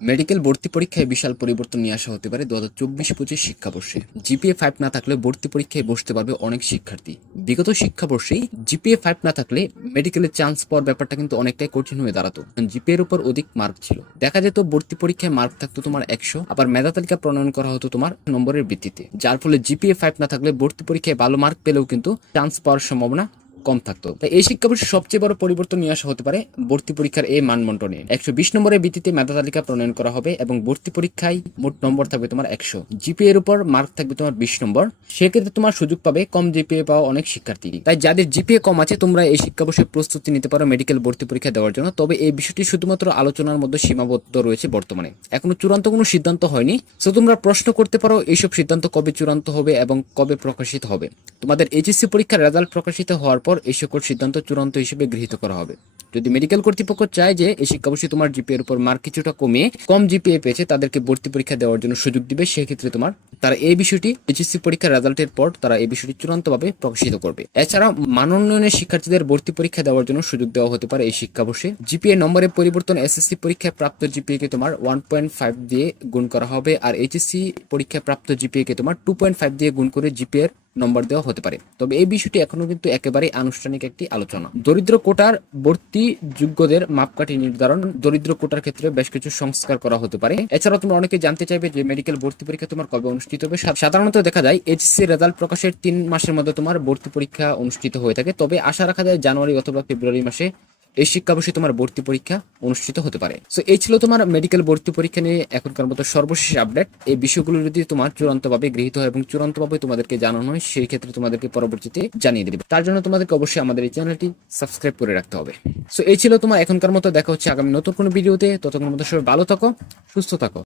Medical ভর্তি পরীক্ষায় বিশাল পরিবর্তন নিয়ে আসা হতে পারে 2024-25 শিক্ষাবর্ষে। জিপিএ 5 না থাকলে ভর্তি পরীক্ষায় বসতে পারবে অনেক শিক্ষার্থী। বিগত শিক্ষাবর্ষেই জিপিএ 5 না থাকলে মেডিকেলে চান্স পাওয়ার ব্যাপারটা কিন্তু অনেকটাই কঠিন হয়ে দাঁড়াতো। জিপিএ এর উপর অধিক মার্ক ছিল। দেখা যেত ভর্তি পরীক্ষায় মার্ক থাকতো তোমার 100, আবার মেধা তালিকা প্রণয়ন করা হতো তোমার নম্বরের ভিত্তিতে, যার ফলে জিপিএ 5 না থাকলে ভর্তি পরীক্ষায় ভালো মার্ক পেলেও কিন্তু চান্স পাওয়ার সম্ভাবনা কম থাকতো। তাই এই শিক্ষাবর্ষে সবচেয়ে বড় পরিবর্তন নিয়ে আসা হতে পারে ভর্তি পরীক্ষার এই মানবন্টনে। 120 নম্বরের ভিত্তিতে মেধা তালিকা প্রণয়ন করা হবে এবং ভর্তি পরীক্ষায় মোট নম্বর থাকবে তোমার 100, জিপিএ এর উপর মার্ক থাকবে তোমার 20 নম্বর। সেক্ষেত্রে তোমার সুযোগ পাবে কম জিপিএ পাওয়া অনেক শিক্ষার্থী। তাই যাদের জিপিএ কম আছে তোমরা এই শিক্ষাবর্ষে প্রস্তুতি নিতে পারো মেডিকেল ভর্তি পরীক্ষা দেওয়ার জন্য। তবে এই বিষয়টি শুধুমাত্র আলোচনার মধ্যে সীমাবদ্ধ রয়েছে, বর্তমানে এখনো চূড়ান্ত কোনো সিদ্ধান্ত হয়নি। সো তোমরা প্রশ্ন করতে পারো এইসব সিদ্ধান্ত কবে চূড়ান্ত হবে এবং কবে প্রকাশিত হবে। তোমাদের এইচএসসি পরীক্ষার রেজাল্ট প্রকাশিত হওয়ার পর এই সকল সিদ্ধান্ত চূড়ান্ত হিসেবে গৃহীত করা হবে। যদি মেডিকেল কর্তৃপক্ষ চায় যে এই শিক্ষাবর্ষে তোমার জিপিএ এর উপর মার্ক কিছুটা কমিয়ে কম জিপিএ পেয়েছে তাদেরকে ভর্তি পরীক্ষা দেওয়ার জন্য সুযোগ দিবে, সেক্ষেত্রে তারা এই বিষয়টি এইচএসসি পরীক্ষার রেজাল্টের পর তারা এই বিষয়টি চূড়ান্তভাবে প্রকাশিত করবে। এছাড়া মান উন্নয়নের শিক্ষার্থীদের ভর্তি পরীক্ষা দেওয়ার জন্য সুযোগ দেওয়া হতে পারে এই শিক্ষাবর্ষে। জিপিএ নম্বরের পরিবর্তন, এসএসসি পরীক্ষায় প্রাপ্ত জিপিএ কে তোমার 1.5 দিয়ে গুণ করা হবে, আর এইচএসসি পরীক্ষায় প্রাপ্ত জিপিএ কে তোমার 2.5 দিয়ে গুণ করে জিপিএ এর নম্বর দেওয়া হতে পারে। তবে এই বিষয়টি এখনো কিন্তু একেবারে আনুষ্ঠানিক একটি আলোচনা। দরিদ্র কোটার ভর্তি যোগ্যদের মাপকাঠি নির্ধারণ, দরিদ্র কোটার ক্ষেত্রে বেশ কিছু সংস্কার করা হতে পারে। এছাড়াও তোমরা অনেকে জানতে চাইবে যে মেডিকেল ভর্তি পরীক্ষা তোমার কবে অনুষ্ঠিত হবে। সাধারণত দেখা যায় এইচএসসি রেজাল্ট প্রকাশের 3 মাসের মধ্যে তোমার ভর্তি পরীক্ষা অনুষ্ঠিত হয়ে থাকে। তবে আশা রাখা যায় জানুয়ারি অথবা ফেব্রুয়ারি মাসে এই শিক্ষাবর্ষে তোমার ভর্তি পরীক্ষা অনুষ্ঠিত হতে পারে। সো এই ছিল তোমার মেডিকেল ভর্তি পরীক্ষা নিয়ে এখনকার মতো সর্বশেষ আপডেট। এই বিষয়গুলো যদি তোমার চূড়ান্তভাবে গৃহীত হয় এবং চূড়ান্তভাবে তোমাদেরকে জানানো হয়, সেই ক্ষেত্রে তোমাদেরকে পরবর্তীতে জানিয়ে দেবে। তার জন্য তোমাদেরকে অবশ্যই আমাদের এই চ্যানেলটি সাবস্ক্রাইব করে রাখতে হবে। সো এই ছিল তোমার এখনকার মতো। দেখা হচ্ছে আগামী নতুন কোনো ভিডিওতে। ততক্ষণ মতো সবাই ভালো থাকো, সুস্থ থাকো।